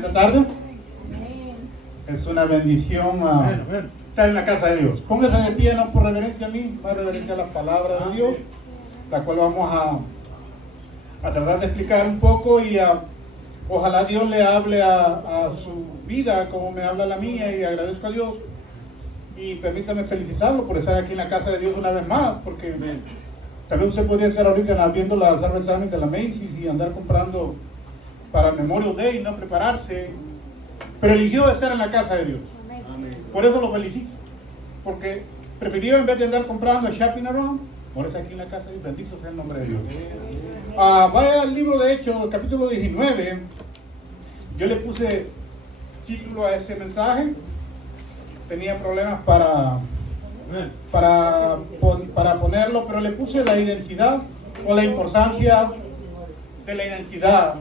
esta tarde. Es una bendición estar en la casa de Dios. Póngase de pie, no por reverencia a mí, más reverencia a la palabra de Dios, la cual vamos a tratar de explicar un poco y ojalá Dios le hable a su vida como me habla la mía, y agradezco a Dios. Y permítame felicitarlo por estar aquí en la casa de Dios una vez más, porque tal vez usted podría estar ahorita viendo las Harvest Summit de la Macy's y andar comprando para Memorial Day, no prepararse, pero eligió estar en la casa de Dios. Por eso lo felicito, porque prefirió, en vez de andar comprando shopping around, ahora está aquí en la casa de Dios. Bendito sea el nombre de Dios. Vaya al libro de Hechos, capítulo 19. Yo le puse título a ese mensaje. Tenía problemas para ponerlo, pero le puse la identidad, o la importancia de la identidad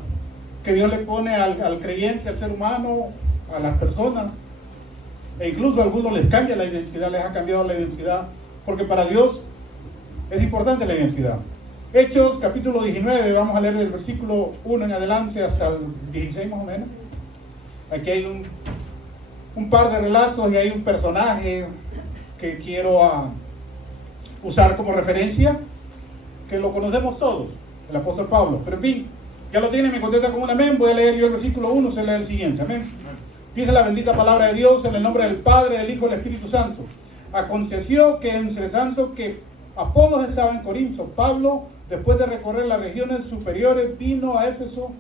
que Dios le pone al creyente, al ser humano, a las personas. E incluso a algunos les cambia la identidad, les ha cambiado la identidad, porque para Dios es importante la identidad. Hechos capítulo 19, vamos a leer del versículo 1 en adelante hasta el 16 más o menos. Aquí hay un par de relatos y hay un personaje que quiero usar como referencia, que lo conocemos todos, el apóstol Pablo. Pero en fin, ya lo tiene, me contesta con un amén. Voy a leer yo el versículo 1, se lee el siguiente, amén. Dice la bendita palabra de Dios en el nombre del Padre, del Hijo y del Espíritu Santo. Aconteció que entre tanto que Apolos estaba en Corinto, Pablo, después de recorrer las regiones superiores, vino a Éfeso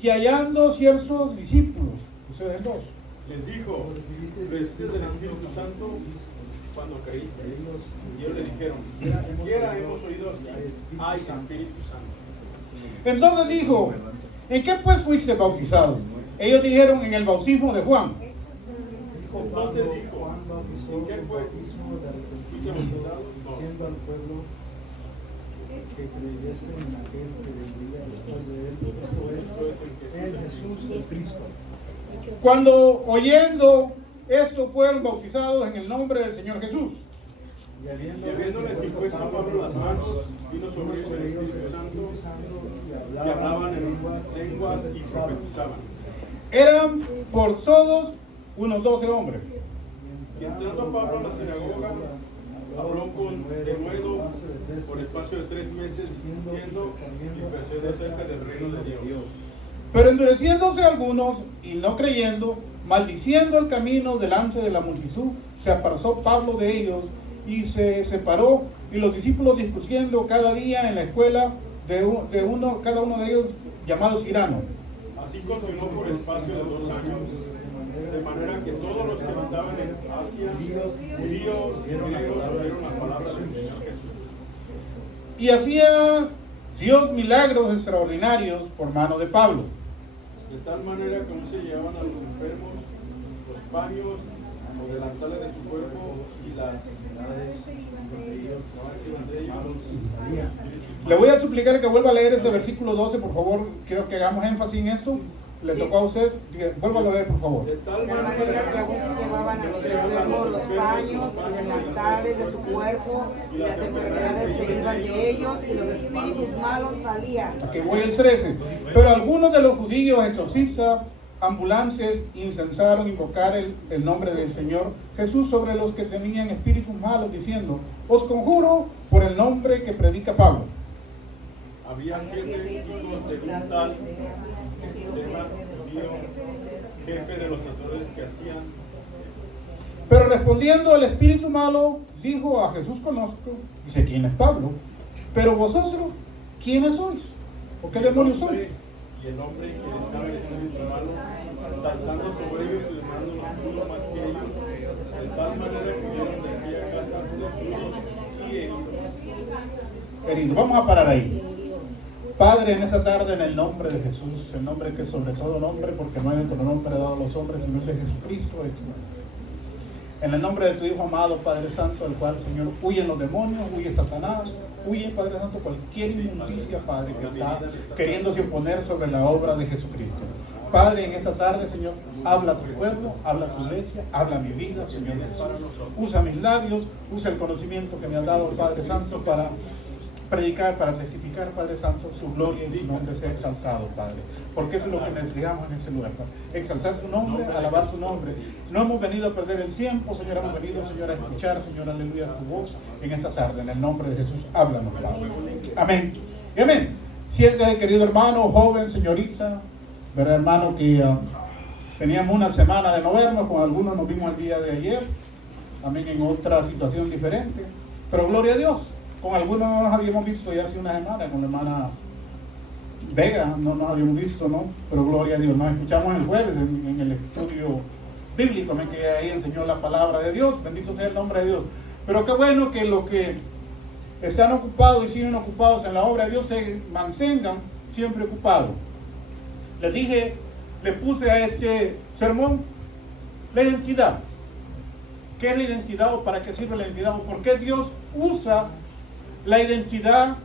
y hallando ciertos discípulos, ustedes dos, les dijo: ¿recibisteis del Espíritu Santo cuando creísteis? Y ellos le dijeron: ni siquiera hemos oído hay Espíritu Santo. Entonces dijo: ¿en qué pues fuiste bautizados? Ellos dijeron: en el bautismo de Juan. Entonces dijo: ¿en qué pues fuiste bautizados? Diciendo al pueblo que creyese en aquel que vendría después de él, esto es, en Jesús el Cristo. Cuando oyendo esto fueron bautizados en el nombre del Señor Jesús. Y habiéndoles impuesto a Pablo las manos, vino sobre ellos el Espíritu Santo, que hablaban en lenguas y profetizaban. Eran por todos unos 12 hombres. Y entrando Pablo a la sinagoga, habló con denuedo por espacio de 3 meses, discutiendo y persuadiendo acerca del reino de Dios. Pero endureciéndose algunos y no creyendo, maldiciendo el camino delante de la multitud, se apartó Pablo de ellos y se separó, y los discípulos discutiendo cada día en la escuela cada uno de ellos llamado Cirano. Así continuó por espacio de 2 años, de manera que todos los que habitaban en Asia, judíos y griegos, oyeron la palabra del Señor Jesús. Y hacía Dios milagros extraordinarios por mano de Pablo. De tal manera que no se llevaban a los enfermos los paños o delantales de su cuerpo, y las Le voy a suplicar que vuelva a leer ese versículo 12, por favor. Quiero que hagamos énfasis en esto. Le tocó a usted. Vuelva a leer, por favor. de tal De manera que aún se llevaban a los enfermos los paños y delantales de su cuerpo, y las enfermedades se iban de ellos, y los espíritus malos salían. Aquí voy el 13. Pero algunos de los judíos exorcistas, ambulantes, incensaron invocar el nombre del Señor Jesús sobre los que tenían espíritus malos, diciendo: os conjuro por el nombre que predica Pablo. Había 7 hijos de un tal Esceva, judío, jefe de los sacerdotes, que hacían. Pero respondiendo el espíritu malo, dijo: a Jesús conozco, y sé quién es Pablo, pero vosotros, ¿quiénes sois? ¿O qué demonios sois? Y el hombre que estaba en el espíritu malo, saltando sobre ellos y demandándolos uno más que ellos, de tal manera que huyeron de aquella casa desnudos y heridos. Vamos a parar ahí. Padre, en esta tarde, en el nombre de Jesús, el nombre que es sobre todo nombre, porque no hay otro nombre dado a los hombres sino el de Jesucristo. En el nombre de tu Hijo amado, Padre Santo, del cual, Señor, huyen los demonios, huye Satanás, huye, Padre Santo, cualquier inmundicia, Padre, que está queriéndose oponer sobre la obra de Jesucristo. Padre, en esta tarde, Señor, habla a tu pueblo, habla a tu iglesia, habla a mi vida, Señor Jesús. Usa mis labios, usa el conocimiento que me has dado, Padre Santo, para predicar, para testificar, Padre Santo, su gloria y su nombre sea exaltado, Padre. Porque eso es lo que necesitamos en este lugar, Padre. Exaltar su nombre, alabar su nombre. No hemos venido a perder el tiempo, Señor, hemos venido, Señor, a escuchar, Señor, aleluya, tu voz en esta tarde. En el nombre de Jesús, háblanos, Padre. Amén. Y amén. Siéntate, querido hermano, joven, señorita, ¿verdad, hermano? Que teníamos una semana de no vernos, con algunos nos vimos el día de ayer, también en otra situación diferente. Pero gloria a Dios. Con algunos no nos habíamos visto ya hace una semana, con la hermana Vega no nos habíamos visto, ¿no? Pero gloria a Dios, nos escuchamos el jueves en el estudio bíblico, que ahí enseñó la palabra de Dios, bendito sea el nombre de Dios. Pero qué bueno que los que están ocupados y siguen ocupados en la obra de Dios se mantengan siempre ocupados. Les puse a este sermón la identidad. ¿Qué es la identidad o para qué sirve la identidad o por qué Dios usa la identidad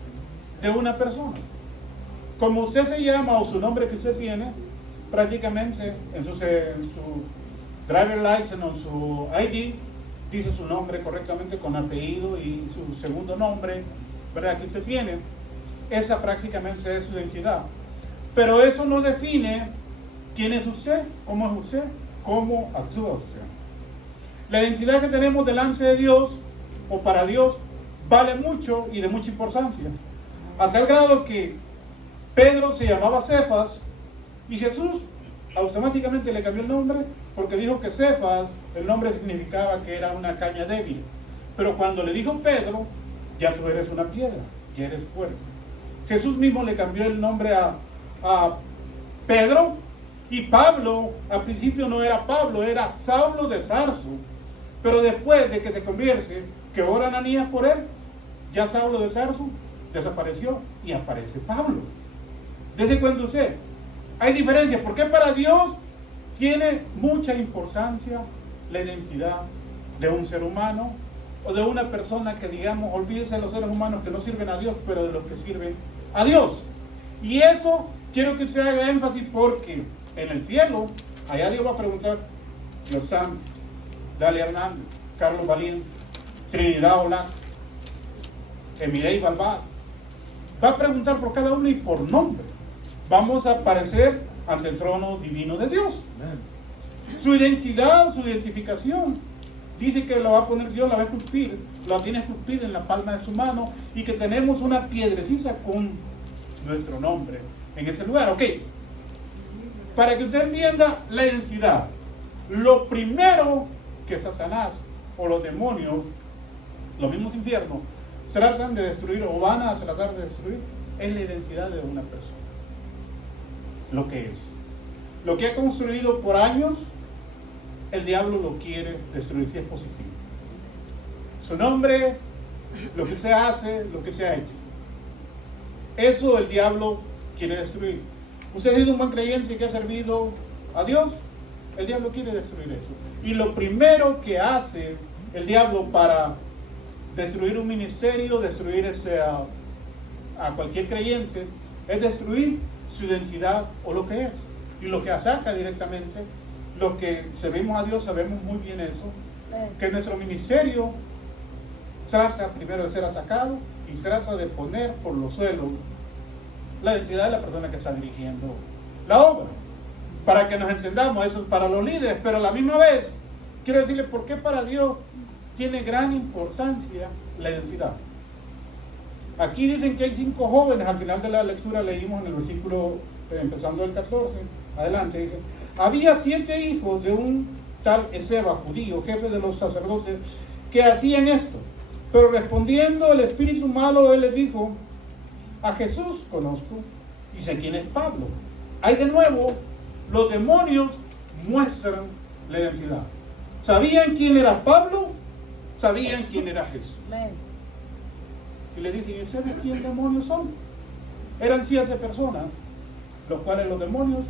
de una persona? Como usted se llama o su nombre que usted tiene, prácticamente en su driver license o en su ID dice su nombre correctamente con apellido y su segundo nombre, ¿verdad? Que usted tiene. Esa prácticamente es su identidad. Pero eso no define quién es usted, cómo actúa usted. La identidad que tenemos delante de Dios o para Dios vale mucho y de mucha importancia. Hasta el grado que Pedro se llamaba Cefas y Jesús automáticamente le cambió el nombre porque dijo que Cefas, el nombre significaba que era una caña débil. Pero cuando le dijo Pedro, ya tú eres una piedra, ya eres fuerte. Jesús mismo le cambió el nombre a Pedro, y Pablo al principio no era Pablo, era Saulo de Tarso. Pero después de que se convierte, que ora Ananías por él, ya Saulo de Tarso desapareció y aparece Pablo. ¿Desde cuándo usted? Hay diferencias, porque para Dios tiene mucha importancia la identidad de un ser humano o de una persona que, digamos, olvídese de los seres humanos que no sirven a Dios, pero de los que sirven a Dios. Y eso quiero que usted haga énfasis porque en el cielo, allá Dios va a preguntar, Dios Santo, Dalia Hernández, Carlos Valiente, Trinidad Olá, Emirey Balbá, va a preguntar por cada uno y por nombre. Vamos a aparecer ante el trono divino de Dios. Su identidad, su identificación, dice que la va a poner Dios, la va a esculpir, la tiene esculpida en la palma de su mano y que tenemos una piedrecita con nuestro nombre en ese lugar. Ok, para que usted entienda la identidad, lo primero que Satanás o los demonios, los mismos infiernos, tratan de destruir o van a tratar de destruir es la identidad de una persona. Lo que es. Lo que ha construido por años, el diablo lo quiere destruir si es positivo. Su nombre, lo que usted hace, lo que se ha hecho. Eso el diablo quiere destruir. Usted ha sido un buen creyente que ha servido a Dios, el diablo quiere destruir eso. Y lo primero que hace el diablo para destruir un ministerio, destruir a cualquier creyente, es destruir su identidad o lo que es. Y lo que ataca directamente, los que servimos a Dios sabemos muy bien eso, que nuestro ministerio trata primero de ser atacado y trata de poner por los suelos la identidad de la persona que está dirigiendo la obra. Para que nos entendamos, eso es para los líderes, pero a la misma vez quiero decirle por qué para Dios tiene gran importancia la identidad. Aquí dicen que hay 5 jóvenes, al final de la lectura leímos en el versículo, empezando el 14, adelante, dice, había 7 hijos de un tal Esceva, judío, jefe de los sacerdotes, que hacían esto. Pero respondiendo el espíritu malo, él les dijo, a Jesús conozco y sé quién es Pablo. Ahí de nuevo, los demonios muestran la identidad. ¿Sabían quién era Pablo? ¿Sabían quién era Jesús? Y le dije, ¿y ustedes quién demonios son? Eran 7 personas, los cuales los demonios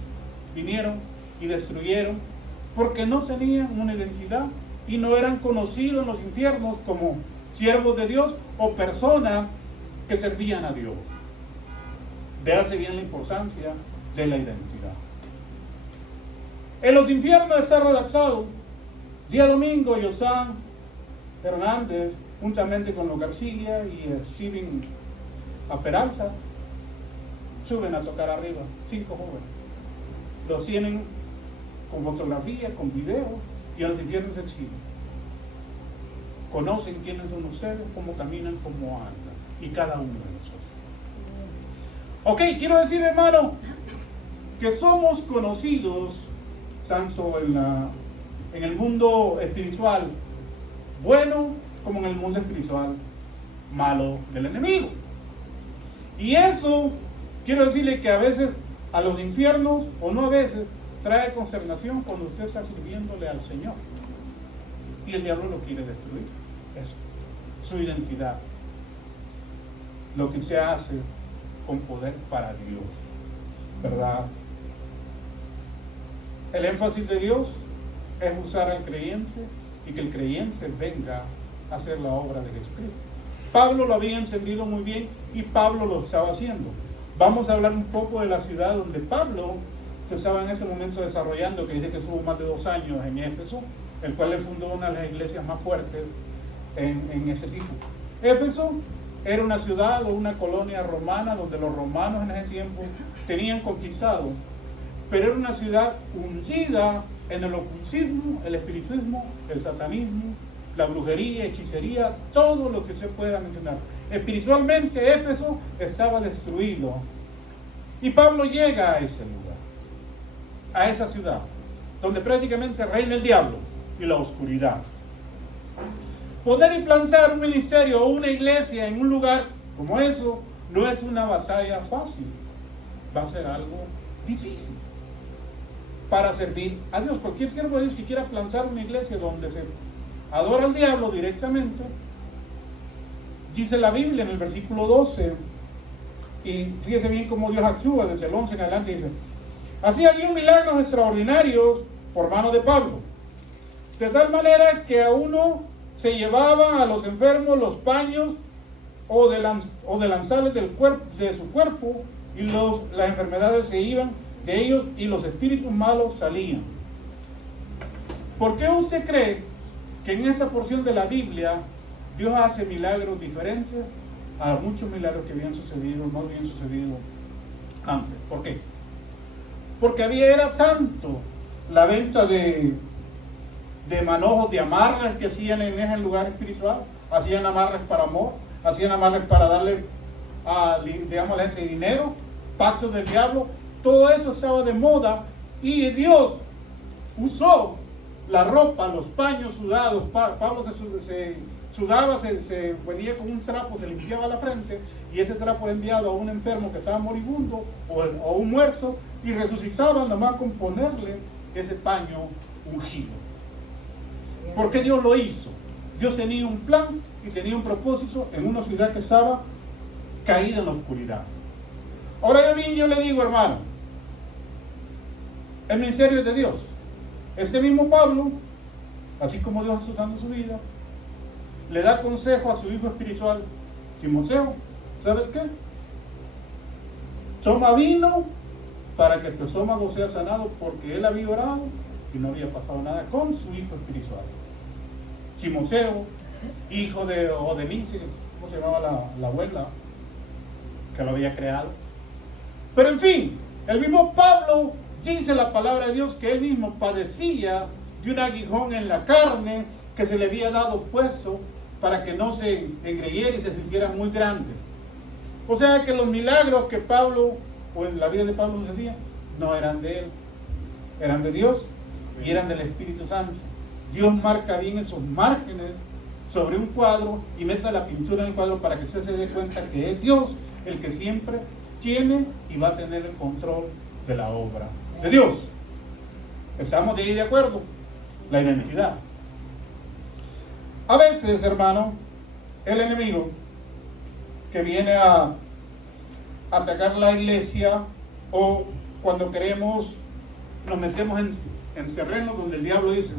vinieron y destruyeron porque no tenían una identidad y no eran conocidos en los infiernos como siervos de Dios o personas que servían a Dios. Véase bien la importancia de la identidad. En los infiernos está redactado, día domingo, Yosan Hernández, juntamente con los García y Steven a Peralta, suben a tocar arriba, 5 jóvenes. Los tienen con fotografía, con video, y a los infiernos se exhiben. Conocen quiénes son ustedes, cómo caminan, cómo andan, y cada uno de nosotros. Ok, quiero decir, hermano, que somos conocidos tanto en el mundo espiritual bueno como en el mundo espiritual malo del enemigo. Y eso, quiero decirle que a veces a los infiernos, o no a veces, trae consternación cuando usted está sirviéndole al Señor. Y el diablo lo quiere destruir. Eso, su identidad. Lo que usted hace con poder para Dios. ¿Verdad? El énfasis de Dios es usar al creyente y que el creyente venga a hacer la obra de Jesucristo. Pablo lo había entendido muy bien y Pablo lo estaba haciendo. Vamos a hablar un poco de la ciudad donde Pablo se estaba en ese momento desarrollando, que dice que estuvo más de 2 años en Éfeso, el cual le fundó una de las iglesias más fuertes en ese tipo. Éfeso era una ciudad o una colonia romana donde los romanos en ese tiempo tenían conquistado, pero era una ciudad hundida en el ocultismo, el espiritismo, el satanismo, la brujería, hechicería, todo lo que se pueda mencionar. Espiritualmente Éfeso estaba destruido. Y Pablo llega a ese lugar, a esa ciudad, donde prácticamente reina el diablo y la oscuridad. Poder implantar un ministerio o una iglesia en un lugar como eso no es una batalla fácil. Va a ser algo difícil para servir a Dios. Cualquier siervo de Dios que quiera plantar una iglesia donde se adora al diablo directamente, dice la Biblia en el versículo 12, y fíjese bien cómo Dios actúa desde el 11 en adelante, dice: así había milagros extraordinarios por mano de Pablo, de tal manera que a uno se llevaba a los enfermos los paños o de lanzarles de su cuerpo, y las enfermedades se iban de ellos y los espíritus malos salían. ¿Por qué usted cree que en esa porción de la Biblia Dios hace milagros diferentes a muchos milagros que habían sucedido antes? ¿Por qué? Porque era tanto la venta de manojos, de amarres que hacían en ese lugar espiritual. Hacían amarres para amor, hacían amarres para darle a la gente dinero, pactos del diablo. Todo eso estaba de moda y Dios usó la ropa, los paños sudados. Pablo se sudaba, se venía con un trapo, se limpiaba la frente, y ese trapo era enviado a un enfermo que estaba moribundo o un muerto, y resucitaba nomás con ponerle ese paño ungido. ¿Por qué Dios lo hizo? Dios tenía un plan y tenía un propósito en una ciudad que estaba caída en la oscuridad. Ahora yo le digo, hermano, el ministerio es de Dios. Este mismo Pablo, así como Dios está usando su vida, le da consejo a su hijo espiritual, Timoteo: ¿sabes qué? Toma vino para que tu estómago sea sanado, porque él había orado y no había pasado nada con su hijo espiritual. Timoteo, hijo de Odenice, ¿cómo se llamaba la abuela que lo había creado? Pero en fin, el mismo Pablo dice la palabra de Dios que él mismo padecía de un aguijón en la carne que se le había dado puesto para que no se engreíera y se hiciera muy grande. O sea que los milagros que Pablo, o en la vida de Pablo sucedían, no eran de él, eran de Dios y eran del Espíritu Santo. Dios marca bien esos márgenes sobre un cuadro y mete la pintura en el cuadro para que usted se dé cuenta que es Dios el que siempre tiene y va a tener el control de la obra de Dios. ¿Estamos de ahí de acuerdo? La identidad. A veces, hermano, el enemigo que viene a atacar la iglesia, o cuando queremos, nos metemos en terrenos donde el diablo dice: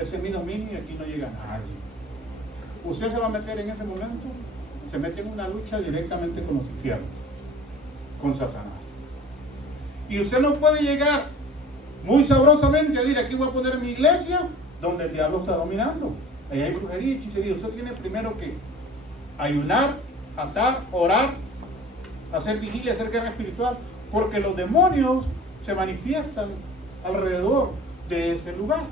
ese es mi dominio y aquí no llega nadie. Usted se va a meter en ese momento, se mete en una lucha directamente con los infiernos, con Satanás. Y usted no puede llegar muy sabrosamente a decir: aquí voy a poner mi iglesia, donde el diablo está dominando. Ahí hay brujería y hechicería. Usted tiene primero que ayunar, atar, orar hacer vigilia, hacer guerra espiritual, porque los demonios se manifiestan alrededor de ese lugar.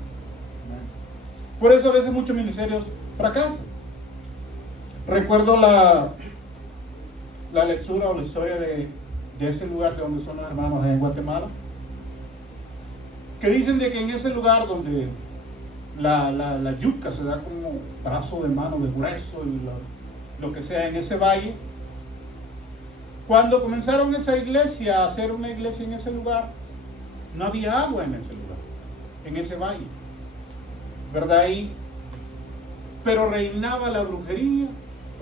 Por eso a veces muchos ministerios fracasan. Recuerdo la lectura o la historia de ese lugar de donde son los hermanos en Guatemala, que dicen de que en ese lugar donde la yuca se da como brazo de mano de grueso y lo que sea en ese valle, cuando comenzaron esa iglesia a hacer una iglesia en ese lugar, no había agua en ese lugar, en ese valle, ¿verdad? Pero reinaba la brujería,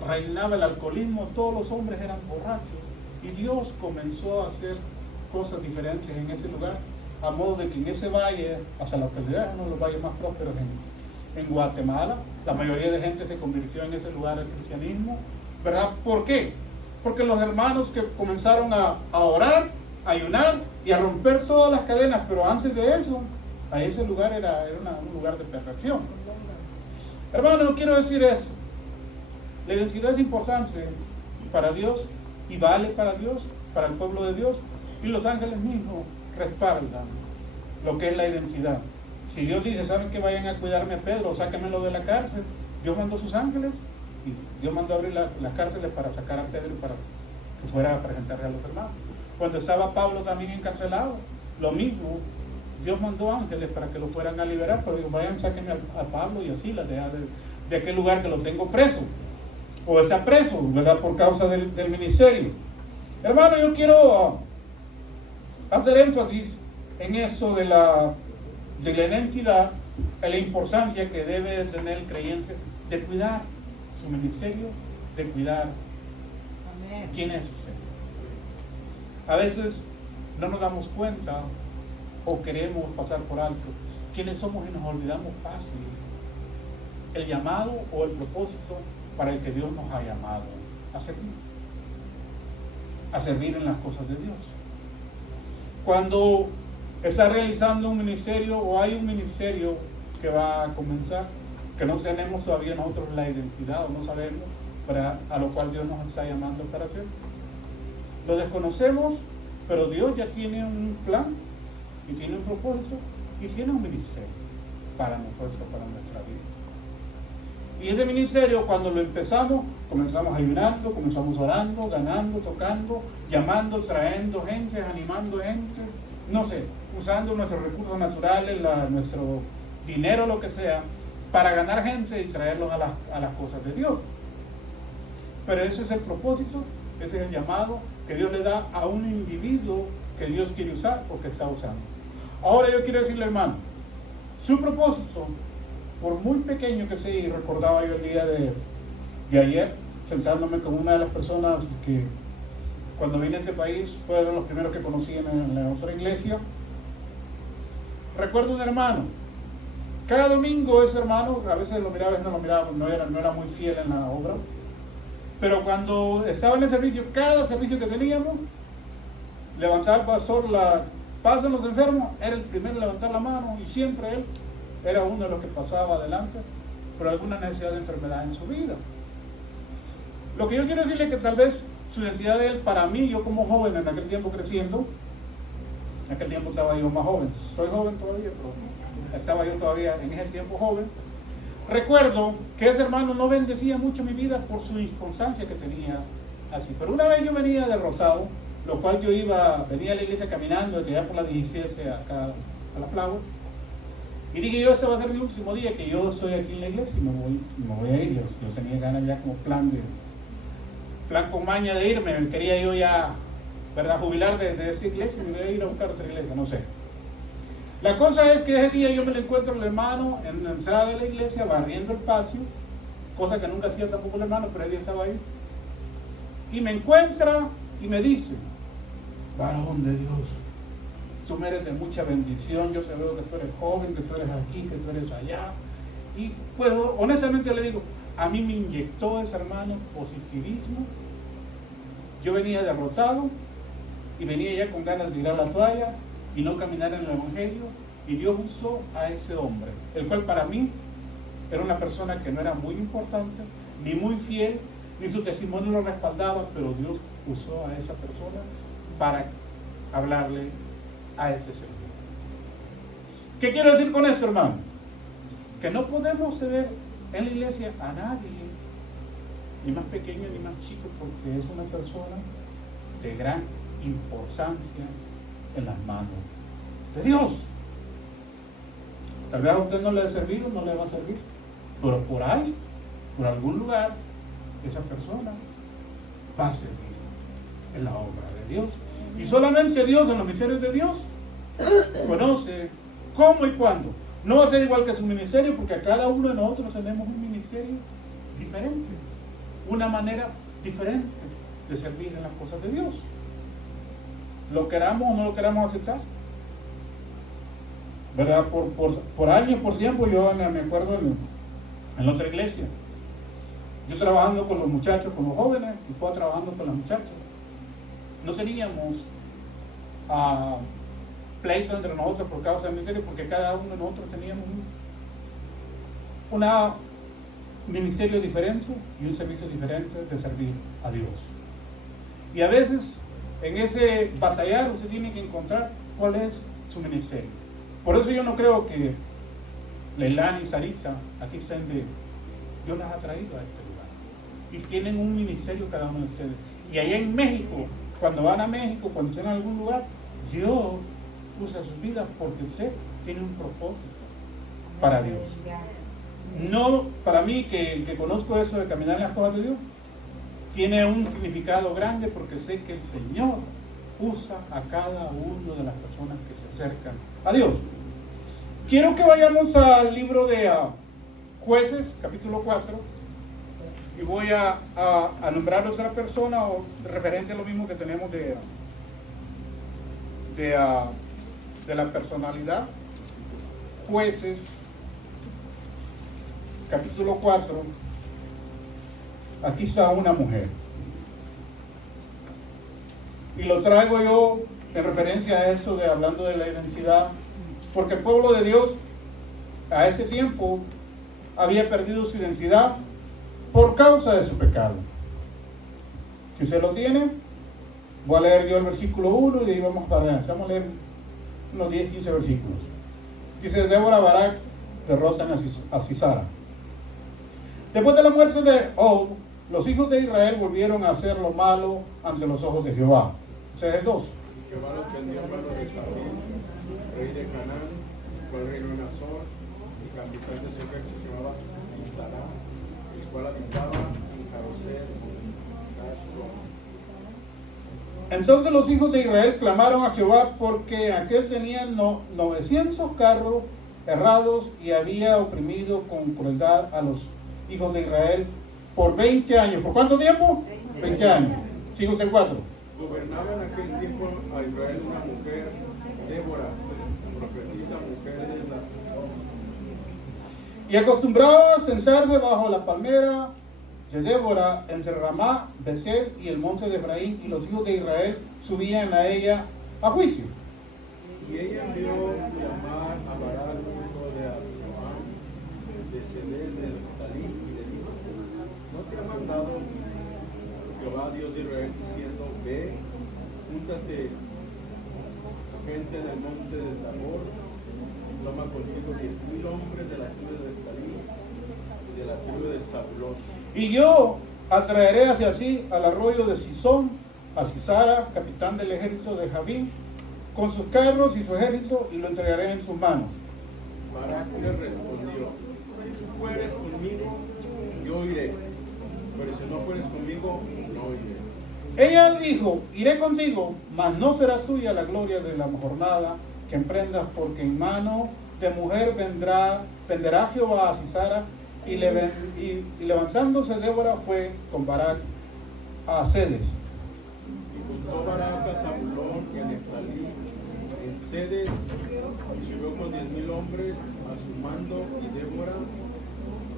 reinaba el alcoholismo, todos los hombres eran borrachos, y Dios comenzó a hacer cosas diferentes en ese lugar, a modo de que en ese valle, hasta la actualidad, es uno de los valles más prósperos en Guatemala, la mayoría de gente se convirtió en ese lugar al cristianismo, ¿verdad? ¿Por qué? Porque los hermanos que comenzaron a orar, a ayunar y a romper todas las cadenas, pero antes de eso, a ese lugar era un lugar de perversión. Hermano, yo quiero decir eso. La identidad es importante para Dios y vale para Dios, para el pueblo de Dios, y los ángeles mismos respaldan lo que es la identidad. Si Dios dice, ¿saben que vayan a cuidarme a Pedro, sáquenmelo de la cárcel? Dios mandó sus ángeles y Dios mandó abrir las cárceles para sacar a Pedro y para que fuera a presentarle a los hermanos. Cuando estaba Pablo también encarcelado, lo mismo, Dios mandó ángeles para que lo fueran a liberar, pero digo, vayan, sáquenme a Pablo y a Silas de aquel lugar que lo tengo preso, o está preso, ¿verdad? Por causa del ministerio. Hermano, yo quiero hacer énfasis en eso de la identidad, en la importancia que debe tener el creyente de cuidar su ministerio, de cuidar quién es usted. A veces no nos damos cuenta o queremos pasar por alto quiénes somos y nos olvidamos fácil el llamado o el propósito para el que Dios nos ha llamado a servir en las cosas de Dios. Cuando está realizando un ministerio o hay un ministerio que va a comenzar, que no tenemos todavía nosotros la identidad o no sabemos a lo cual Dios nos está llamando para hacer, lo desconocemos, pero Dios ya tiene un plan y tiene un propósito y tiene un ministerio para nosotros, para nuestra vida. Y ese ministerio, cuando lo comenzamos ayunando, comenzamos orando, ganando, tocando, llamando, trayendo gente, animando gente, no sé, usando nuestros recursos naturales, nuestro dinero, lo que sea, para ganar gente y traerlos a las cosas de Dios. Pero ese es el propósito, ese es el llamado que Dios le da a un individuo que Dios quiere usar o que está usando. Ahora yo quiero decirle, hermano, su propósito, por muy pequeño que sea, y recordaba yo el día de ayer, sentándome con una de las personas que cuando vine a este país fueron los primeros que conocí en la otra iglesia. Recuerdo un hermano, cada domingo ese hermano, a veces lo miraba, a veces no lo miraba, no era muy fiel en la obra, pero cuando estaba en el servicio, cada servicio que teníamos, levantaba el pastor pasan los enfermos, era el primero en levantar la mano y siempre él era uno de los que pasaba adelante por alguna necesidad de enfermedad en su vida. Lo que yo quiero decirle es que tal vez su identidad de él, para mí, yo como joven en aquel tiempo creciendo, en aquel tiempo estaba yo más joven, soy joven todavía, pero estaba yo todavía en ese tiempo joven. Recuerdo que ese hermano no bendecía mucho mi vida por su inconstancia que tenía así, pero una vez yo venía derrotado, lo cual yo venía a la iglesia caminando desde allá por la 17 acá a la Flower, y dije yo, este va a ser mi último día que yo estoy aquí en la iglesia y me voy a ir. Yo tenía ganas ya como plan con maña de irme, me quería yo ya, ¿verdad?, jubilar de esta iglesia y me voy a ir a buscar otra iglesia, no sé. La cosa es que ese día yo me lo encuentro al hermano en la entrada de la iglesia barriendo el patio, cosa que nunca hacía tampoco el hermano, pero ese día estaba ahí, y me encuentra y me dice: varón de Dios, tú eres de mucha bendición, yo te veo que tú eres joven, que tú eres aquí, que tú eres allá. Y pues honestamente le digo, a mí me inyectó ese hermano positivismo. Yo venía derrotado y venía ya con ganas de tirar la toalla y no caminar en el evangelio, y Dios usó a ese hombre, el cual para mí era una persona que no era muy importante, ni muy fiel, ni su testimonio lo respaldaba, pero Dios usó a esa persona para hablarle a ese Señor. ¿Qué quiero decir con esto, hermano? Que no podemos ceder en la iglesia a nadie, ni más pequeño ni más chico, porque es una persona de gran importancia en las manos de Dios. Tal vez a usted no le ha servido, no le va a servir, pero por ahí, por algún lugar, esa persona va a servir en la obra de Dios. Y solamente Dios, en los misterios de Dios, conoce cómo y cuándo. No va a ser igual que su ministerio, porque a cada uno de nosotros tenemos un ministerio diferente, una manera diferente de servir en las cosas de Dios. Lo queramos o no lo queramos aceptar, ¿verdad? Por años, por tiempo, yo me acuerdo en otra iglesia, yo trabajando con los muchachos, con los jóvenes, y después trabajando con las muchachas, no teníamos pleito entre nosotros por causa del ministerio, porque cada uno de nosotros teníamos un ministerio diferente y un servicio diferente de servir a Dios. Y a veces en ese batallar usted tiene que encontrar cuál es su ministerio. Por eso yo no creo que Leilani y Sarita aquí estén de... Dios las ha traído a este lugar y tienen un ministerio cada uno de ustedes. Y allá en México, cuando van a México, cuando estén en algún lugar, Dios usa sus vidas porque usted tiene un propósito para Dios. No para mí, que conozco eso de caminar en las cosas de Dios, tiene un significado grande porque sé que el Señor usa a cada una de las personas que se acercan a Dios. Quiero que vayamos al libro de Jueces, capítulo 4, y voy a nombrar otra persona o referente a lo mismo que tenemos de la personalidad. Jueces, capítulo 4, aquí está una mujer. Y lo traigo yo en referencia a eso de hablando de la identidad, porque el pueblo de Dios a ese tiempo había perdido su identidad por causa de su pecado. Si usted lo tiene, voy a leer yo el versículo 1 y de ahí vamos para adelante. Vamos a leer unos 10, 15 versículos. Dice: Débora Barak derrotan a Sisara. Después de la muerte de Og, los hijos de Israel volvieron a hacer lo malo ante los ojos de Jehová. Ese es el 2. Jehová los tendió en manos de Saúl, rey de Canaán, cual reinó en Azor, y capitán de su ejército se llamaba Sisara, el cual habitaba en Jarosel, Entonces los hijos de Israel clamaron a Jehová porque aquel tenía 900 carros errados y había oprimido con crueldad a los hijos de Israel por 20 años. ¿Por cuánto tiempo? 20 años. Sigo usted el 4. Gobernaba en aquel tiempo a Israel una mujer, Débora, profetisa, mujer de la... Y acostumbraba a censarse bajo la palmera de Débora entre Ramá, Betel y el monte de Efraín, y los hijos de Israel subían a ella a juicio. Y ella envió llamar a Barak, hijo de Abinoam, de Ceder, de Neftalí, y le dijo: ¿No te ha mandado Jehová, Dios de Israel, diciendo: ve, júntate gente en el monte de Tabor, toma contigo 10,000 hombres de la tribu de Neftalí y de la tribu de Zabulón? Y yo atraeré hacia sí al arroyo de Sisón, a Sisara, capitán del ejército de Javín, con sus carros y su ejército, y lo entregaré en sus manos. Barak le respondió: si tú fueres conmigo, yo iré, pero si no fueres conmigo, no iré. Ella dijo: iré contigo, mas no será suya la gloria de la jornada que emprendas, porque en mano de mujer venderá Jehová a Sisara. Y levantándose Débora fue con Barak a Cedes. Y juntó Barak a Zabulón y a Neftalí en Cedes, y subió con 10,000 hombres a su mando, y Débora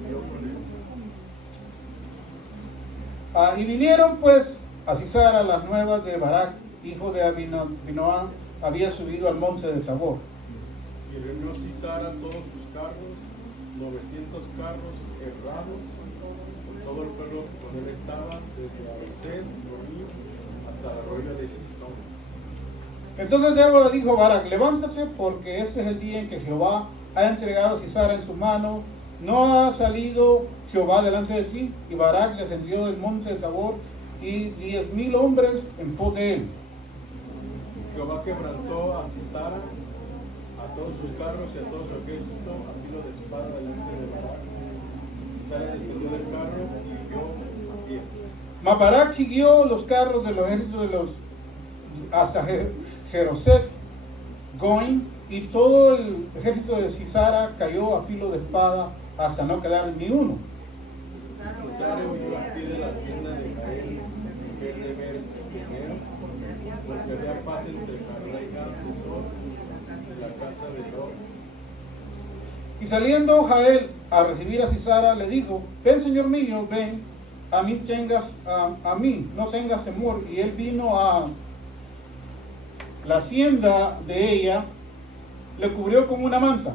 subió con él. Y vinieron pues a Sisara las nuevas de Barak, hijo de Abinoam, había subido al monte de Tabor. Y reunió Sisara todos sus carros, 900 carros errados, todo el pueblo con él estaba, desde Arosel, hasta el arroyo de Sison. Entonces Débora dijo a Barak, levántate porque este es el día en que Jehová ha entregado a Sisara en su mano. No ha salido Jehová delante de ti. Y Barak descendió del monte de Tabor y 10,000 hombres en pos de él. Jehová quebrantó a Sisara, a todos sus carros y a todo su ejército, a filo de espada delante de Barak. Sisara descendió del carro y hirió a pie. Mas Barak siguió los carros de los ejércitos de los hasta Jeroset Goim, y todo el ejército de Sisara cayó a filo de espada hasta no quedar ni uno. Sisara huyó a pie de la tienda de Jael, mujer de Beer-Semer, porque había paz entre Carla y Gad de Zor, de la casa de Lor. Y saliendo Jael a recibir a Sisara, le dijo, ven señor mío, ven, a mí no tengas temor. Y él vino a la hacienda de ella, le cubrió con una manta.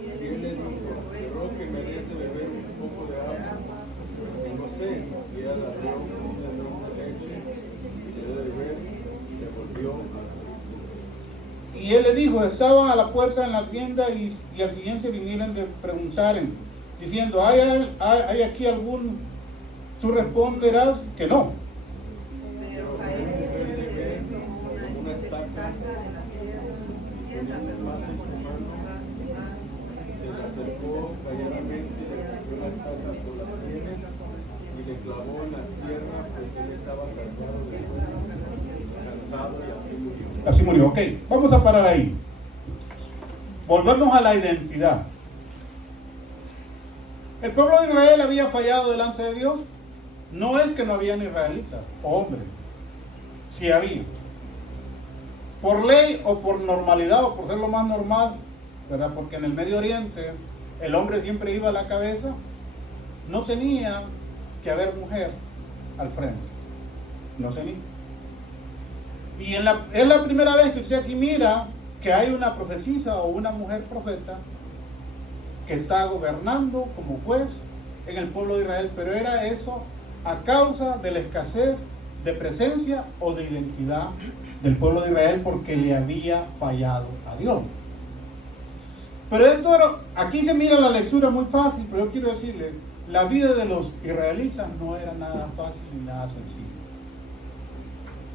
Y él le dijo, te ruego que me des de beber un poco de agua, pues tengo sed. Y ella le dio un ladrón de leche, y le dio de beber, y le volvió a Y él le dijo, estaban a la puerta en la tienda y al siguiente vinieron de preguntar, diciendo, ¿hay aquí algún? Tú responderás que no. Pero Jael, mujer de Beer, con una estaca, poniendo un vaso en su mano, se le acercó calladamente y le quitó la estaca por las sienes y le clavó en la tierra, pues él estaba cansado de sueño, cansado, y así murió. Así murió. Ok, vamos a parar ahí. Volvemos a la identidad. ¿El pueblo de Israel había fallado delante de Dios? No es que no habían israelitas o hombres. Sí había. Por ley o por normalidad o por ser lo más normal, ¿verdad? Porque en el Medio Oriente el hombre siempre iba a la cabeza, no tenía que haber mujer al frente. No tenía. Y es la primera vez que usted aquí mira que hay una profetisa o una mujer profeta que está gobernando como juez en el pueblo de Israel, pero era eso a causa de la escasez de presencia o de identidad del pueblo de Israel porque le había fallado a Dios. Pero eso aquí se mira la lectura muy fácil, pero yo quiero decirle, la vida de los israelitas no era nada fácil ni nada sencillo.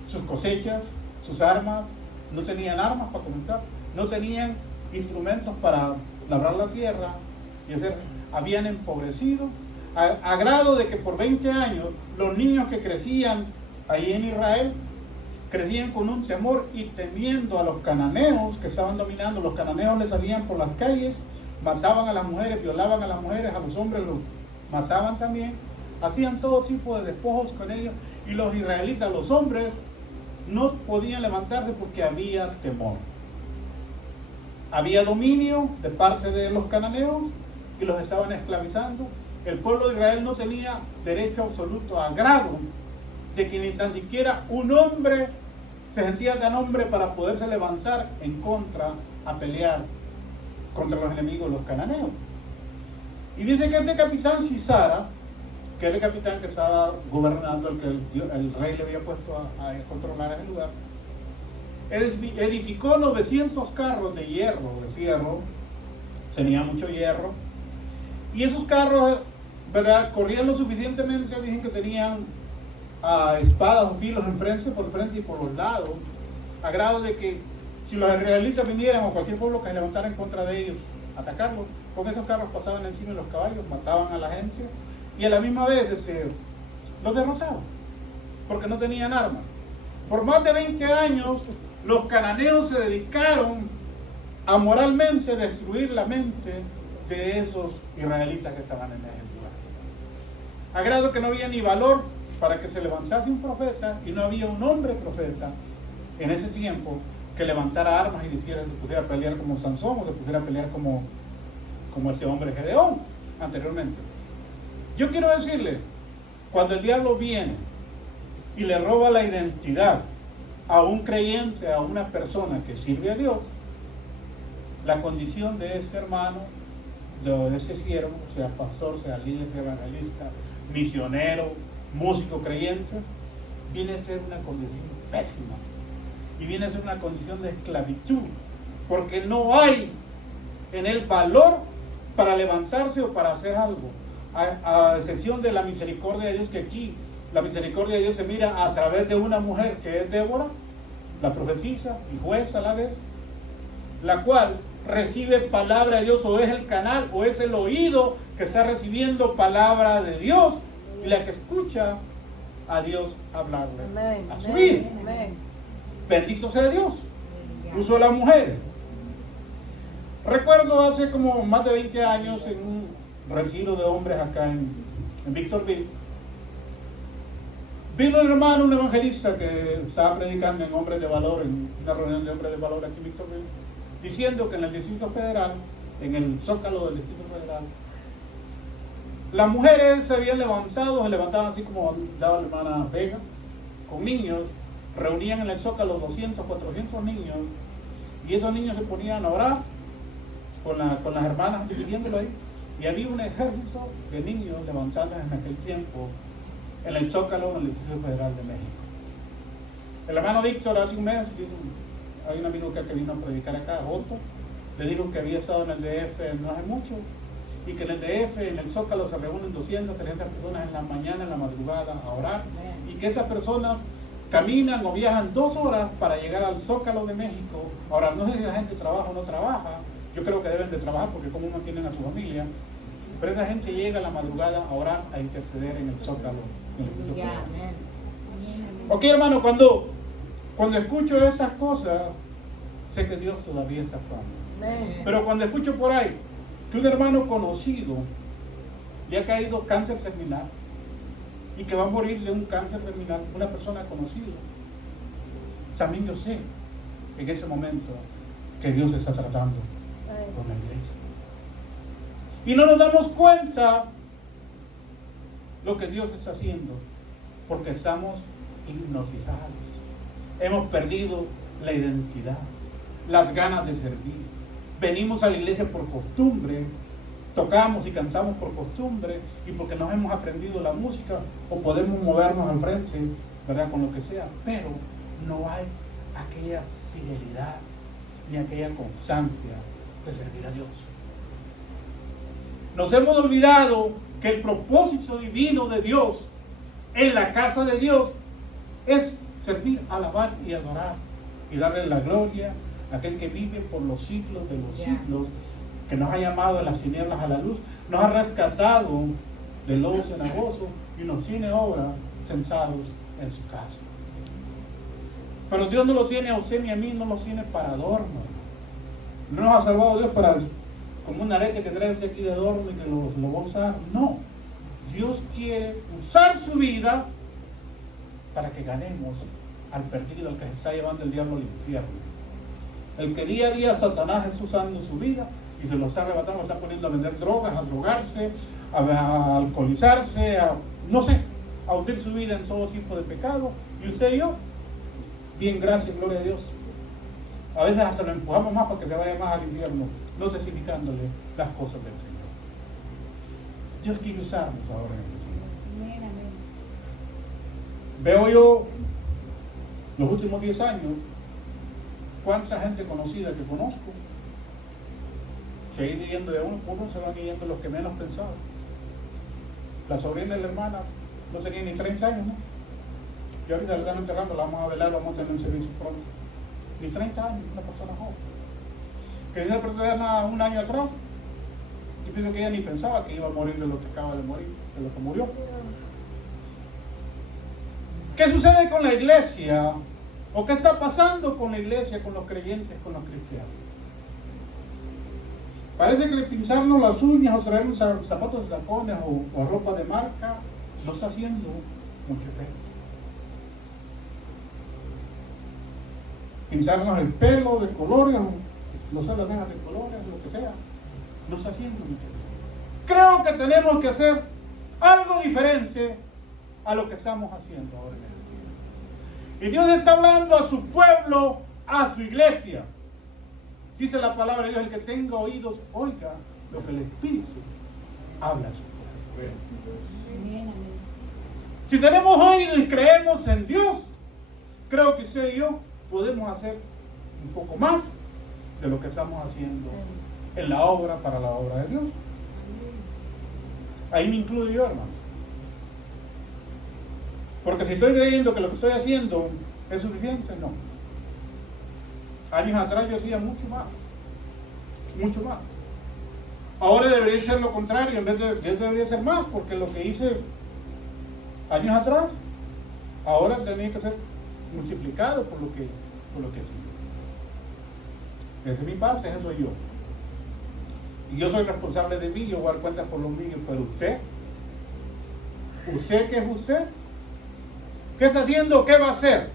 Sus cosechas, sus armas, no tenían armas para comenzar, no tenían instrumentos para labrar la tierra y habían empobrecido a grado de que por 20 años los niños que crecían ahí en Israel crecían con un temor y temiendo a los cananeos que estaban dominando. Los cananeos les salían por las calles, mataban a las mujeres, violaban a las mujeres, a los hombres los mataban también, hacían todo tipo de despojos con ellos, y los israelitas, los hombres, no podían levantarse porque había temor. Había dominio de parte de los cananeos y los estaban esclavizando. El pueblo de Israel no tenía derecho absoluto, a grado de que ni tan siquiera un hombre se sentía tan hombre para poderse levantar en contra, a pelear contra los enemigos, los cananeos. Y dice que este capitán Sisara, que era el capitán que estaba gobernando, el que el rey le había puesto a controlar ese lugar, edificó 900 carros de fierro, tenía mucho hierro, y esos carros, ¿verdad?, corrían lo suficientemente, dicen que tenían espadas o filos por frente y por los lados, a grado de que si los israelitas vinieran o cualquier pueblo que se levantara en contra de ellos, atacarlos, con esos carros pasaban encima de los caballos, mataban a la gente y a la misma vez los derrotaban, porque no tenían armas. Por más de 20 años, los cananeos se dedicaron a moralmente destruir la mente de esos israelitas que estaban en ese lugar. A grado que no había ni valor para que se levantase un profeta, y no había un hombre profeta en ese tiempo que levantara armas y se pusiera a pelear como Sansón o se pusiera a pelear como este hombre Gedeón anteriormente. Yo quiero decirle, cuando el diablo viene y le roba la identidad a un creyente, a una persona que sirve a Dios, la condición de este hermano, de este siervo, sea pastor, sea líder, sea evangelista, misionero, músico creyente, viene a ser una condición pésima y viene a ser una condición de esclavitud, porque no hay en él valor para levantarse o para hacer algo, a excepción de la misericordia de Dios, que aquí la misericordia de Dios se mira a través de una mujer que es Débora, la profetisa y jueza a la vez, la cual recibe palabra de Dios, o es el canal o es el oído que está recibiendo palabra de Dios, y la que escucha a Dios hablarle a su vida. Bendito sea Dios. Uso las mujeres. Recuerdo hace como más de 20 años en un retiro de hombres acá en Victorville, vino un hermano, un evangelista que estaba predicando en Hombres de Valor, en una reunión de Hombres de Valor aquí en Victorville, diciendo que en el Distrito Federal, en el Zócalo del Distrito Federal, las mujeres se habían levantado, se levantaban así como daba la hermana Vega, con niños, reunían en el Zócalo 200, 400 niños, y esos niños se ponían a orar con las hermanas dividiéndolo ahí, y había un ejército de niños levantándose en aquel tiempo en el Zócalo, en el Distrito Federal de México. El hermano Víctor hace un mes, hay un amigo que vino a predicar acá, Otto, le dijo que había estado en el DF no hace mucho, y que en el DF, en el Zócalo, se reúnen 200, 300 personas en la mañana, en la madrugada, a orar, y que esas personas caminan o viajan 2 horas para llegar al Zócalo de México. Ahora, no sé si la gente trabaja o no trabaja, yo creo que deben de trabajar porque como mantienen a su familia, pero esa gente llega a la madrugada a orar, a interceder en el Zócalo. Ok, hermano, cuando escucho esas cosas, sé que Dios todavía está actuando. Pero cuando escucho por ahí que un hermano conocido le ha caído cáncer terminal y que va a morir de un cáncer terminal, una persona conocida, también yo sé en ese momento que Dios está tratando con la iglesia. Y no nos damos cuenta lo que Dios está haciendo, porque estamos hipnotizados. Hemos perdido la identidad, las ganas de servir. Venimos a la iglesia por costumbre, tocamos y cantamos por costumbre y porque nos hemos aprendido la música o podemos movernos al frente, ¿verdad? Con lo que sea, pero no hay aquella fidelidad ni aquella constancia de servir a Dios. Nos hemos olvidado que el propósito divino de Dios en la casa de Dios es servir, alabar y adorar y darle la gloria a aquel que vive por los siglos de los siglos, que nos ha llamado de las tinieblas a la luz, nos ha rescatado del lodo cenagoso y nos tiene ahora sentados en su casa. Pero Dios no lo tiene a usted ni a mí, no lo tiene para adorno. No nos ha salvado Dios para como un arete que trae usted aquí de adorno y que lo va a usar. No. Dios quiere usar su vida para que ganemos al perdido, al que se está llevando el diablo al infierno. El que día a día Satanás está usando su vida y se lo está arrebatando, lo está poniendo a vender drogas, a drogarse, a alcoholizarse, a hundir su vida en todo tipo de pecado. Y usted y yo, bien, gracias, gloria a Dios. A veces hasta lo empujamos más para que se vaya más al infierno, no certificándole las cosas del Señor. Dios quiere usarnos ahora en este Señor. Veo yo los últimos 10 años cuánta gente conocida que conozco se ha ido yendo de uno se van yendo los que menos pensaban. La sobrina de la hermana no tenía ni 30 años, ¿no? Y ahorita la están enterrando, la vamos a velar, vamos a tener un servicio pronto. Ni 30 años, una persona joven. Que esa persona un año atrás, yo pienso que ella ni pensaba que iba a morir de lo que acaba de morir, de lo que murió. ¿Qué sucede con la iglesia? ¿O qué está pasando con la iglesia, con los creyentes, con los cristianos? Parece que pintarnos las uñas o traernos zapatos de tacones o ropa de marca no está haciendo mucho efecto. Pintarnos el pelo de colores, no sé, las cejas de colores, lo que sea, no está haciendo mucho efecto. Creo que tenemos que hacer algo diferente a lo que estamos haciendo ahora. Y Dios está hablando a su pueblo, a su iglesia. Dice la palabra de Dios, el que tenga oídos, oiga lo que el Espíritu habla a su pueblo. Si tenemos oído y creemos en Dios, creo que usted y yo podemos hacer un poco más de lo que estamos haciendo en la obra, para la obra de Dios. Ahí me incluyo yo, hermano. Porque si estoy creyendo que lo que estoy haciendo es suficiente, no. Años atrás yo hacía mucho más. Mucho más. Ahora debería ser lo contrario, en vez de debería ser más, porque lo que hice años atrás, ahora tenía que ser multiplicado por lo que hacía. Esa es mi parte, ese soy yo. Y yo soy responsable de mí, yo voy a dar cuenta por los míos, pero usted, ¿qué es usted? ¿Qué está haciendo? ¿Qué va a hacer?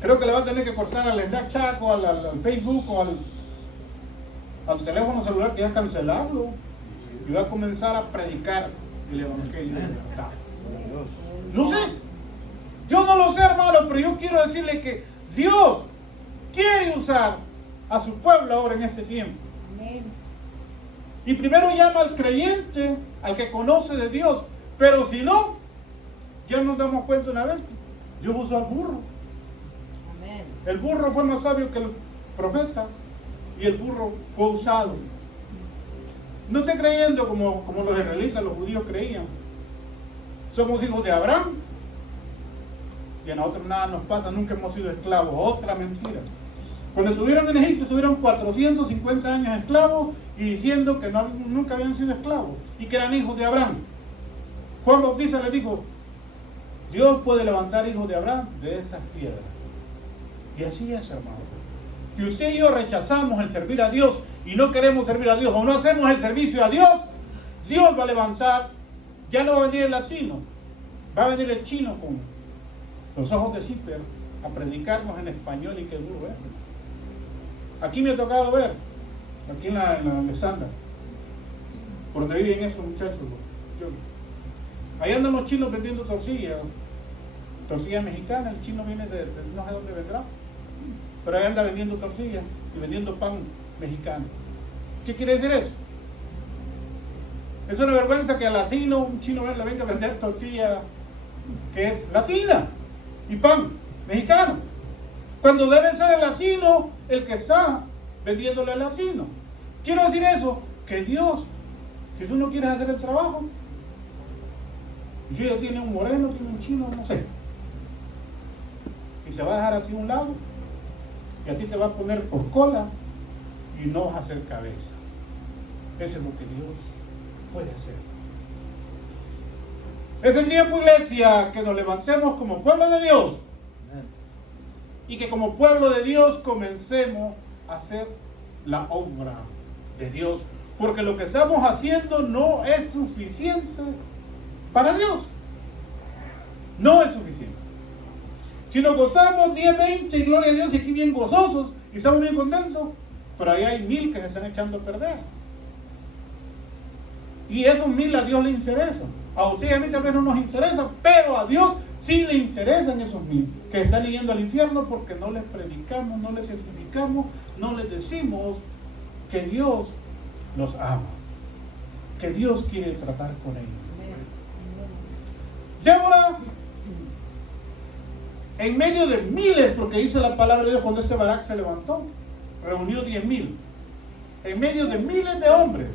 Creo que le va a tener que cortar al Snapchat o al Facebook o al teléfono celular, que ya cancelarlo, y va a comenzar a predicar el evangelio de verdad. No sé, yo no lo sé, hermano, pero yo quiero decirle que Dios quiere usar a su pueblo ahora en este tiempo. Y primero llama al creyente, al que conoce de Dios, pero si no, ya nos damos cuenta una vez, Dios usó al burro. El burro fue más sabio que el profeta y el burro fue usado. No esté creyendo como los israelitas, los judíos creían. Somos hijos de Abraham y a nosotros nada nos pasa, nunca hemos sido esclavos. Otra mentira. Cuando estuvieron en Egipto, estuvieron 450 años esclavos y diciendo que nunca habían sido esclavos y que eran hijos de Abraham. Juan Bautista les dijo, Dios puede levantar hijos de Abraham de esas piedras. Y así es, hermano. Si usted y yo rechazamos el servir a Dios y no queremos servir a Dios o no hacemos el servicio a Dios, Dios va a levantar, ya no va a venir el latino, va a venir el chino con los ojos de zipper a predicarnos en español y que duro, ¿eh? Aquí me ha tocado ver, aquí en la Alexandra, por donde viven esos muchachos. Ahí andan los chinos vendiendo tortilla mexicana, el chino viene de no sé dónde vendrá, pero ahí anda vendiendo tortillas y vendiendo pan mexicano. ¿Qué quiere decir eso? Es una vergüenza que al latino, un chino le venga a vender tortilla que es latina y pan mexicano, cuando debe ser el latino el que está vendiéndole al latino. Quiero decir eso, que Dios, si tú no quieres hacer el trabajo, y ya tiene un moreno, tiene un chino, no sé, y te va a dejar así a un lado y así te va a poner por cola y no vas a hacer cabeza. Eso es lo que Dios puede hacer. Es el tiempo, iglesia, que nos levantemos como pueblo de Dios y que como pueblo de Dios comencemos a hacer la obra de Dios, porque lo que estamos haciendo no es suficiente para Dios. No es suficiente. Si nos gozamos 10, 20 y gloria a Dios y aquí bien gozosos y estamos bien contentos, pero ahí hay 1000 que se están echando a perder. Y esos 1000 a Dios le interesan. A usted y a mí tal vez no nos interesan, pero a Dios sí le interesan esos 1000 que están yendo al infierno porque no les predicamos, no les certificamos, no les decimos que Dios los ama, que Dios quiere tratar con ellos. Débora, en medio de miles, porque dice la palabra de Dios cuando este Barak se levantó, reunió 10,000. En medio de miles de hombres,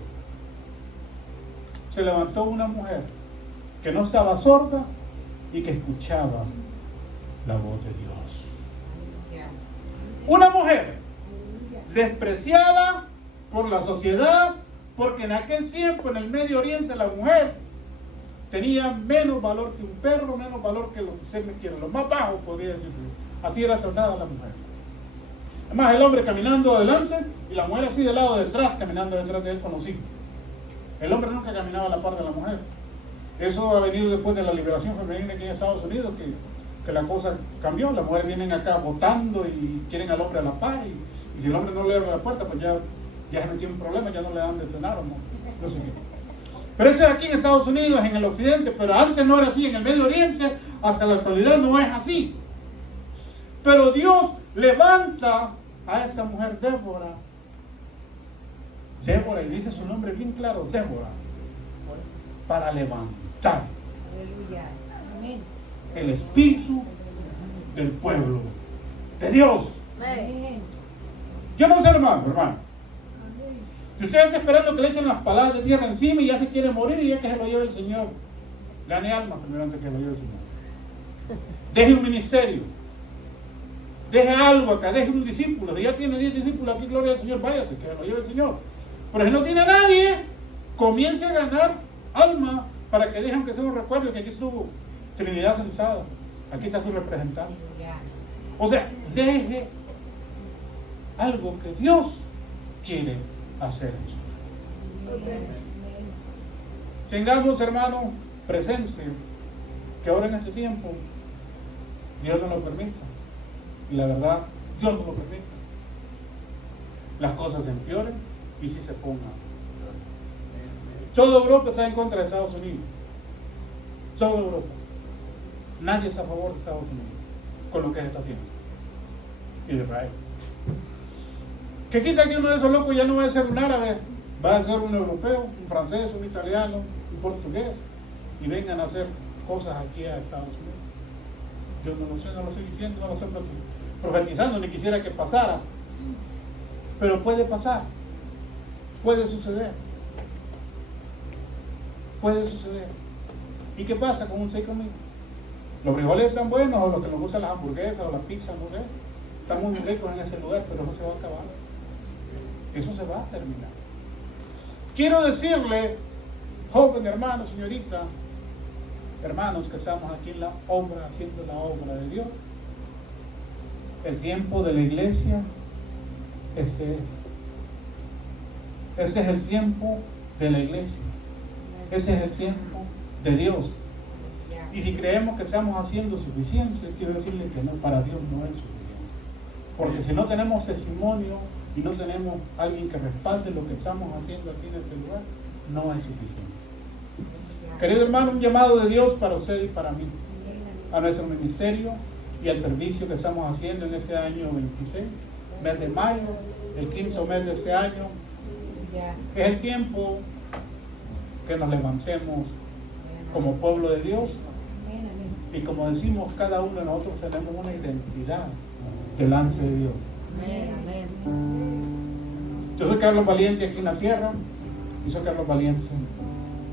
se levantó una mujer que no estaba sorda y que escuchaba la voz de Dios. Una mujer despreciada por la sociedad, porque en aquel tiempo en el Medio Oriente la mujer tenía menos valor que un perro, menos valor que lo que usted me quiera, lo más bajo podría decirse. Así era tratada la mujer. Además, el hombre caminando adelante y la mujer así del lado de atrás, caminando detrás de él con los hijos. El hombre nunca caminaba a la par de la mujer. Eso ha venido después de la liberación femenina aquí en Estados Unidos, que la cosa cambió. Las mujeres vienen acá votando y quieren al hombre a la par, y si el hombre no le abre la puerta, pues ya se metió en problemas, ya no le dan de cenar o no sé qué. Pero eso es aquí en Estados Unidos, en el occidente, pero antes no era así, en el Medio Oriente, hasta la actualidad no es así. Pero Dios levanta a esa mujer Débora, y dice su nombre bien claro, Débora, para levantar El espíritu del pueblo de Dios. Yo no sé, hermano. Si usted está esperando que le echen las palabras de tierra encima y ya se quiere morir y ya que se lo lleve el Señor, gane alma primero antes que lo lleve el Señor. Deje un ministerio, deje algo acá, deje un discípulo. Si ya tiene 10 discípulos aquí, gloria al Señor, váyase, que se lo lleve el Señor. Pero si no tiene a nadie, comience a ganar alma para que dejen que sea un recuerdo que aquí estuvo Trinidad sentada, aquí está su representante. O sea, deje algo que Dios quiere hacer en su vida. Tengamos, hermano, presencia que ahora en este tiempo Dios no lo permita. Y la verdad, Dios no lo permita. Las cosas se empeoren y si se pongan. Toda Europa está en contra de Estados Unidos. Toda Europa. Nadie está a favor de Estados Unidos con lo que se está haciendo. Y de Israel. Que quita que uno de esos locos ya no va a ser un árabe, va a ser un europeo, un francés, un italiano, un portugués, y vengan a hacer cosas aquí a Estados Unidos. Yo no lo sé, no lo estoy diciendo, no lo estoy profetizando, ni quisiera que pasara. Pero puede pasar, puede suceder. Puede suceder. ¿Y qué pasa con un seis conmigo? Los frijoles están buenos, o los que nos gustan las hamburguesas o las pizzas, no sé. Están muy ricos en este lugar, pero eso se va a acabar. Eso se va a terminar. Quiero decirle, joven hermano, señorita, hermanos que estamos aquí en la obra, haciendo la obra de Dios, el tiempo de la iglesia, este es el tiempo de la iglesia, ese es el tiempo de Dios. Y si creemos que estamos haciendo suficiente, quiero decirle que no, para Dios no es suficiente. Porque si no tenemos testimonio y no tenemos alguien que respalde lo que estamos haciendo aquí en este lugar, no es suficiente. Querido hermano, un llamado de Dios para usted y para mí, a nuestro ministerio y al servicio que estamos haciendo en este año 26, mes de mayo, el 5º mes de este año. Es el tiempo que nos levantemos como pueblo de Dios y como decimos, cada uno de nosotros tenemos una identidad delante de Dios. Yo soy Carlos Valiente aquí en la tierra y soy Carlos Valiente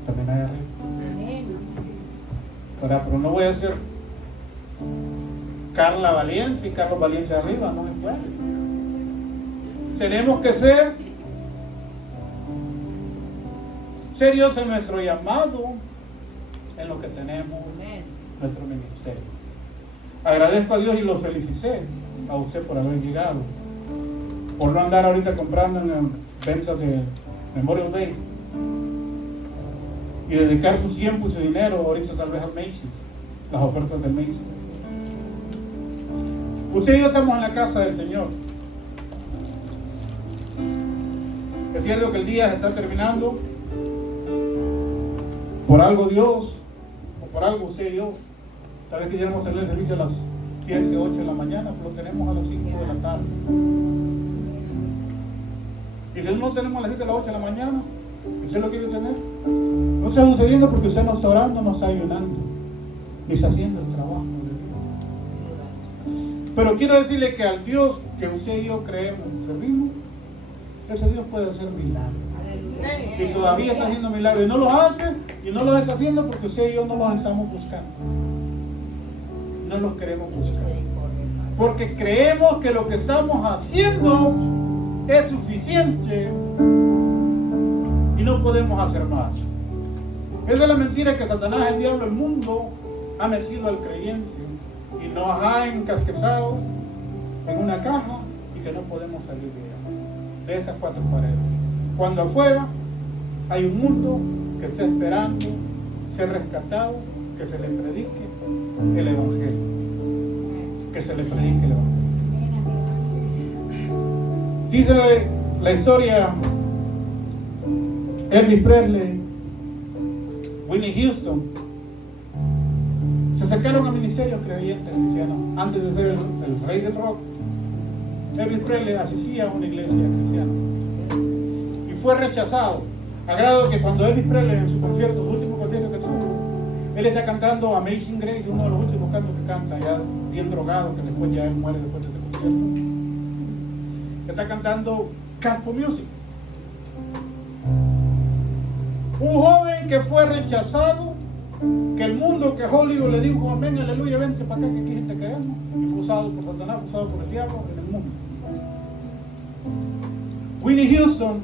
también allá arriba. Pero no voy a ser Carla Valiente y Carlos Valiente arriba, no se puede. Tenemos que ser serios en nuestro llamado, en lo que tenemos, nuestro ministerio. Agradezco a Dios y lo felicité a usted por haber llegado, por no andar ahorita comprando en ventas de Memorial Day y dedicar su tiempo y su dinero ahorita tal vez al Macy's, las ofertas del Macy's. Usted y yo estamos en la casa del Señor. Es cierto que el día se está terminando, por algo Dios, o por algo usted y yo, tal vez quisiéramos hacer el servicio a las 7, 8 de la mañana, pero lo tenemos a las 5 de la tarde. Y si no lo tenemos a las 7 a las 8 de la mañana, ¿usted lo quiere tener? No está sucediendo porque usted no está orando, no está ayunando, ni está haciendo el trabajo de Dios. Pero quiero decirle que al Dios que usted y yo creemos y servimos, ese Dios puede hacer milagros. Y todavía está haciendo milagros. Y no los hace, y no los está haciendo porque usted y yo no los estamos buscando. No los queremos buscar. Porque creemos que lo que estamos haciendo es suficiente y no podemos hacer más. Esa es la mentira que Satanás, el diablo, el mundo ha metido al creyente y nos ha encasquetado en una caja y que no podemos salir de esas 4 paredes. Cuando afuera hay un mundo que está esperando ser rescatado, que se le predique el Evangelio. Que se le predique el Evangelio. Dice la historia, Elvis Presley, Whitney Houston, se acercaron a ministerios creyentes cristianos antes de ser el rey del rock. Elvis Presley asistía a una iglesia cristiana y fue rechazado, a grado que cuando Elvis Presley en su concierto, su último concierto que tuvo, Él está cantando Amazing Grace, uno de los últimos cantos que canta, ya bien drogado, que después ya él muere después de ese concierto. Está cantando Gospel Music. Un joven que fue rechazado, que el mundo, que Hollywood le dijo amén, aleluya, vente para acá que aquí gente queremos, y fue usado por Satanás, fue usado por el diablo en el mundo. Whitney Houston